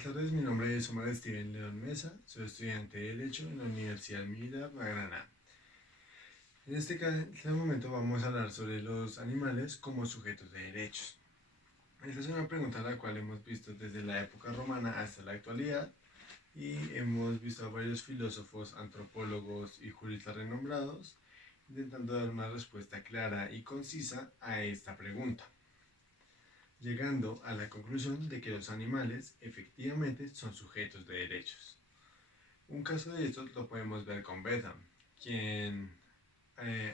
Buenas tardes, mi nombre es Omar Steven León Mesa, soy estudiante de Derecho en la Universidad Militar La Granada. En este momento vamos a hablar sobre los animales como sujetos de derechos. Esta es una pregunta a la cual hemos visto desde la época romana hasta la actualidad y hemos visto a varios filósofos, antropólogos y juristas renombrados intentando dar una respuesta clara y concisa a esta pregunta, llegando a la conclusión de que los animales efectivamente son sujetos de derechos. Un caso de estos lo podemos ver con Bentham, quien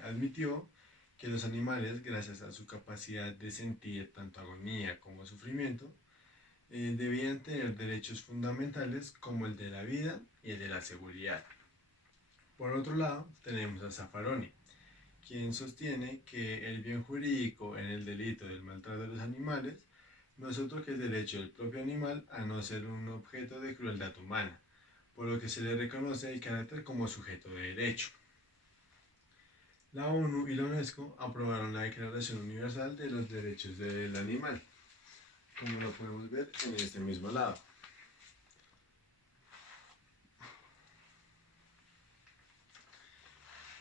admitió que los animales, gracias a su capacidad de sentir tanto agonía como sufrimiento, debían tener derechos fundamentales como el de la vida y el de la seguridad. Por otro lado, tenemos a Zaffaroni, quien sostiene que el bien jurídico en el delito del maltrato de los animales no es otro que el derecho del propio animal a no ser un objeto de crueldad humana, por lo que se le reconoce el carácter como sujeto de derecho. La ONU y la UNESCO aprobaron la Declaración Universal de los Derechos del Animal, como lo podemos ver en este mismo lado.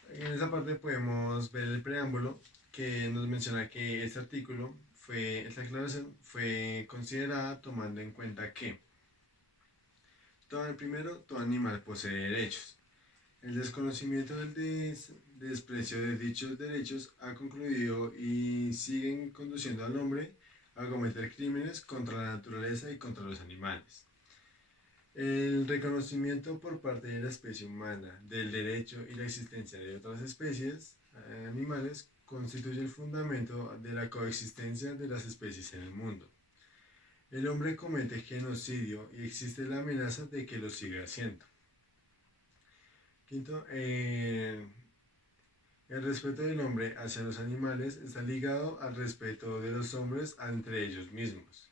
En esta parte podemos ver el preámbulo que nos menciona que esta declaración fue considerada tomando en cuenta que todo animal posee derechos. El desconocimiento del desprecio de dichos derechos ha concluido y siguen conduciendo al hombre a cometer crímenes contra la naturaleza y contra los animales. El reconocimiento por parte de la especie humana del derecho y la existencia de otras especies animales constituye el fundamento de la coexistencia de las especies en el mundo. El hombre comete genocidio y existe la amenaza de que lo siga haciendo. Quinto, el respeto del hombre hacia los animales está ligado al respeto de los hombres entre ellos mismos.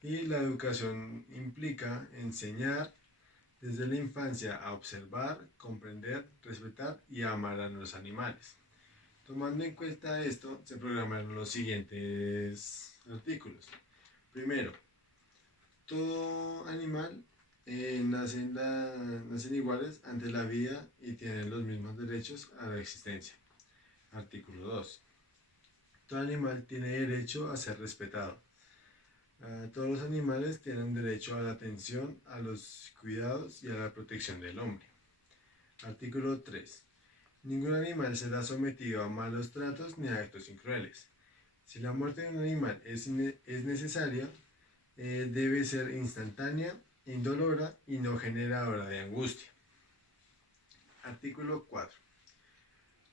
Y la educación implica enseñar desde la infancia a observar, comprender, respetar y amar a los animales. Tomando en cuenta esto, se programaron los siguientes artículos. Primero, todo animal nacen iguales ante la vida y tienen los mismos derechos a la existencia. Artículo 2. Todo animal tiene derecho a ser respetado. Todos los animales tienen derecho a la atención, a los cuidados y a la protección del hombre. Artículo 3. Ningún animal será sometido a malos tratos ni a actos crueles. Si la muerte de un animal es necesaria, debe ser instantánea, indolora y no generadora de angustia. Artículo 4.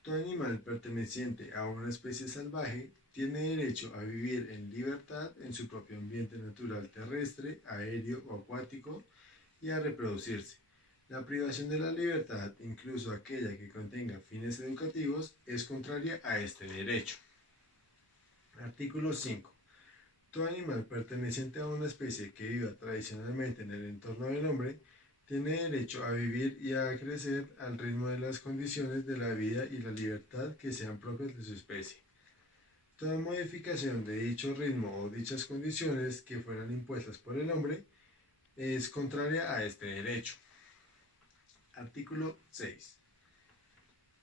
Todo animal perteneciente a una especie salvaje tiene derecho a vivir en libertad en su propio ambiente natural terrestre, aéreo o acuático y a reproducirse. La privación de la libertad, incluso aquella que contenga fines educativos, es contraria a este derecho. Artículo 5. Todo animal perteneciente a una especie que viva tradicionalmente en el entorno del hombre tiene derecho a vivir y a crecer al ritmo de las condiciones de la vida y la libertad que sean propias de su especie. Toda modificación de dicho ritmo o dichas condiciones que fueran impuestas por el hombre es contraria a este derecho. Artículo 6.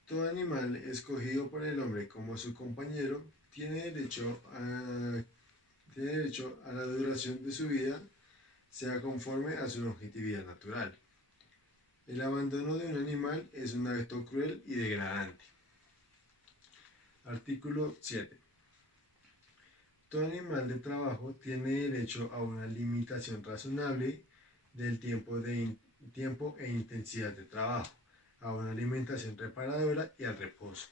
Todo animal escogido por el hombre como su compañero tiene derecho a la duración de su vida sea conforme a su longevidad natural. El abandono de un animal es un acto cruel y degradante. Artículo 7. Todo animal de trabajo tiene derecho a una limitación razonable del tiempo e intensidad de trabajo, a una alimentación reparadora y al reposo.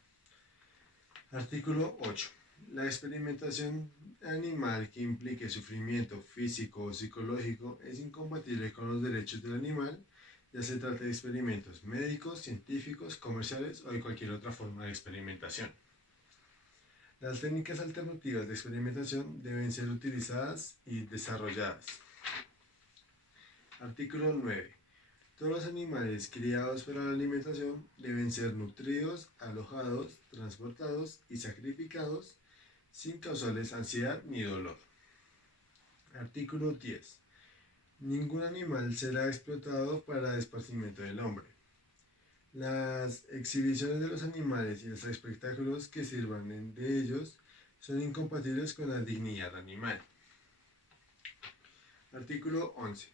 Artículo 8. La experimentación animal que implique sufrimiento físico o psicológico es incompatible con los derechos del animal, ya se trate de experimentos médicos, científicos, comerciales o de cualquier otra forma de experimentación. Las técnicas alternativas de experimentación deben ser utilizadas y desarrolladas. Artículo 9. Todos los animales criados para la alimentación deben ser nutridos, alojados, transportados y sacrificados sin causarles ansiedad ni dolor. Artículo 10. Ningún animal será explotado para esparcimiento del hombre. Las exhibiciones de los animales y los espectáculos que sirvan de ellos son incompatibles con la dignidad animal. Artículo 11.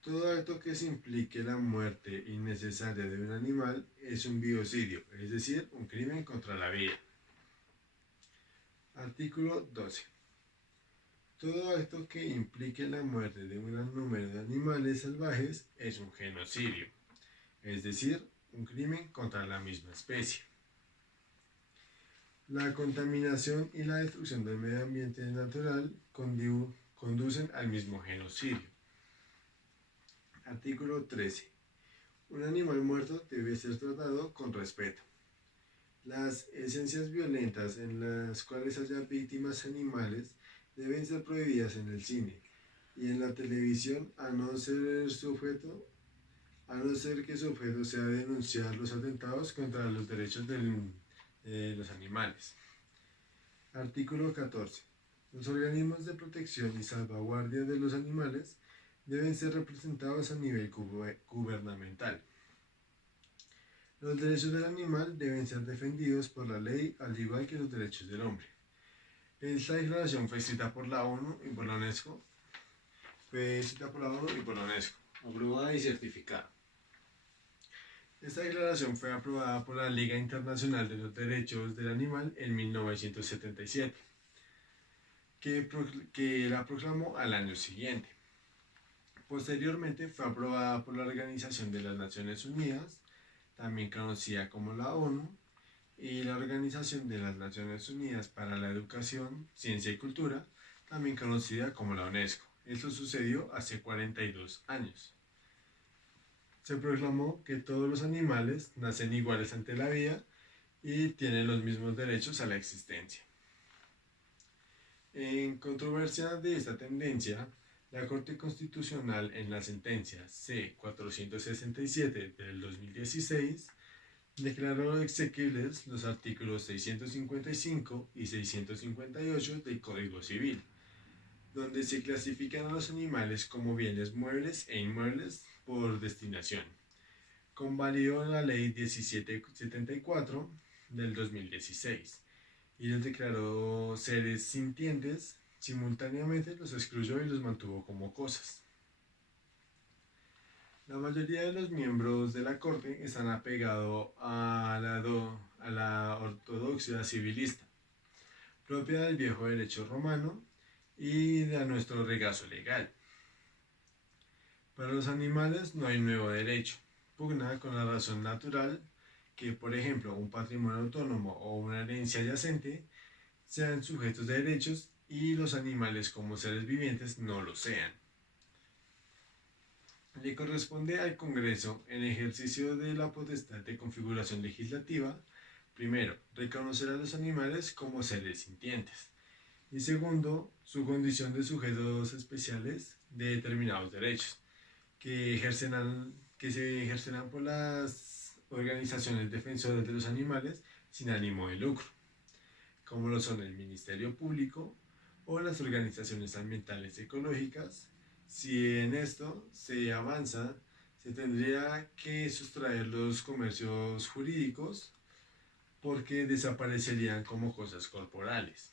Todo acto que se implique la muerte innecesaria de un animal es un biocidio, es decir, un crimen contra la vida. Artículo 12. Todo acto que implique la muerte de un gran número de animales salvajes es un genocidio, es decir, un crimen contra la misma especie. La contaminación y la destrucción del medio ambiente natural conducen al mismo genocidio. Artículo 13. Un animal muerto debe ser tratado con respeto. Las escenas violentas en las cuales haya víctimas animales deben ser prohibidas en el cine y en la televisión a no ser que su objeto sea denunciar los atentados contra los derechos de los animales. Artículo 14. Los organismos de protección y salvaguardia de los animales deben ser representados a nivel gubernamental. Los derechos del animal deben ser defendidos por la ley al igual que los derechos del hombre. Esta declaración fue escrita por la ONU y por la UNESCO. Aprobada y certificada. Esta declaración fue aprobada por la Liga Internacional de los Derechos del Animal en 1977, que la proclamó al año siguiente. Posteriormente fue aprobada por la Organización de las Naciones Unidas, también conocida como la ONU, y la Organización de las Naciones Unidas para la Educación, Ciencia y Cultura, también conocida como la UNESCO. Esto sucedió hace 42 años. Se proclamó que todos los animales nacen iguales ante la vida y tienen los mismos derechos a la existencia. En controversia de esta tendencia, la Corte Constitucional en la sentencia C-467 del 2016 declaró exequibles los artículos 655 y 658 del Código Civil, donde se clasifican a los animales como bienes muebles e inmuebles por destinación. Convalidó la Ley 1774 del 2016 y los declaró seres sintientes, simultáneamente los excluyó y los mantuvo como cosas. La mayoría de los miembros de la Corte están apegados a la ortodoxia civilista, propia del viejo derecho romano y de nuestro regazo legal. Para los animales no hay nuevo derecho, pugna con la razón natural que, por ejemplo, un patrimonio autónomo o una herencia adyacente sean sujetos de derechos y los animales como seres vivientes no lo sean. Le corresponde al Congreso, en ejercicio de la potestad de configuración legislativa, primero, reconocer a los animales como seres sintientes y segundo, su condición de sujetos especiales de determinados derechos que se ejercerán por las organizaciones defensoras de los animales sin ánimo de lucro, como lo son el Ministerio Público o las organizaciones ambientales ecológicas. Si en esto se avanza, se tendría que sustraer los comercios jurídicos porque desaparecerían como cosas corporales.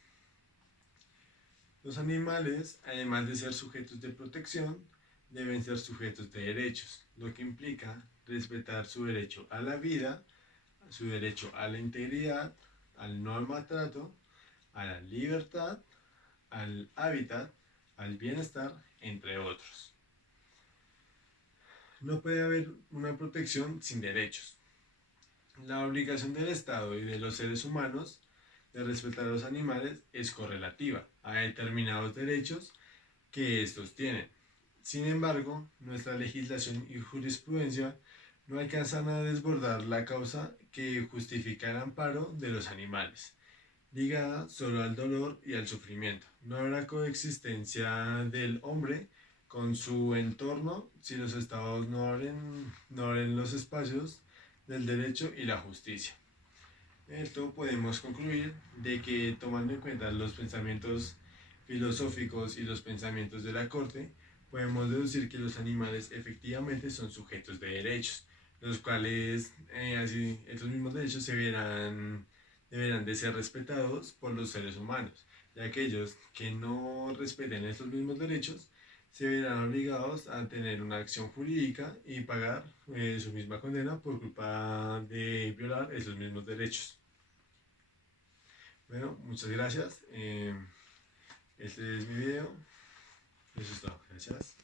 Los animales, además de ser sujetos de protección, deben ser sujetos de derechos, lo que implica respetar su derecho a la vida, su derecho a la integridad, al no maltrato, a la libertad, al hábitat, al bienestar, entre otros. No puede haber una protección sin derechos. La obligación del Estado y de los seres humanos de respetar a los animales es correlativa a determinados derechos que estos tienen. Sin embargo, nuestra legislación y jurisprudencia no alcanzan a desbordar la causa que justifica el amparo de los animales, ligada solo al dolor y al sufrimiento. No habrá coexistencia del hombre con su entorno si los estados no abren los espacios del derecho y la justicia. Esto podemos concluir de que, tomando en cuenta los pensamientos filosóficos y los pensamientos de la Corte, podemos deducir que los animales efectivamente son sujetos de derechos, los cuales estos mismos derechos deberán de ser respetados por los seres humanos, ya que aquellos que no respeten estos mismos derechos se verán obligados a tener una acción jurídica y pagar su misma condena por culpa de violar esos mismos derechos. Bueno, muchas gracias. Este es mi video. Eso es todo. Gracias.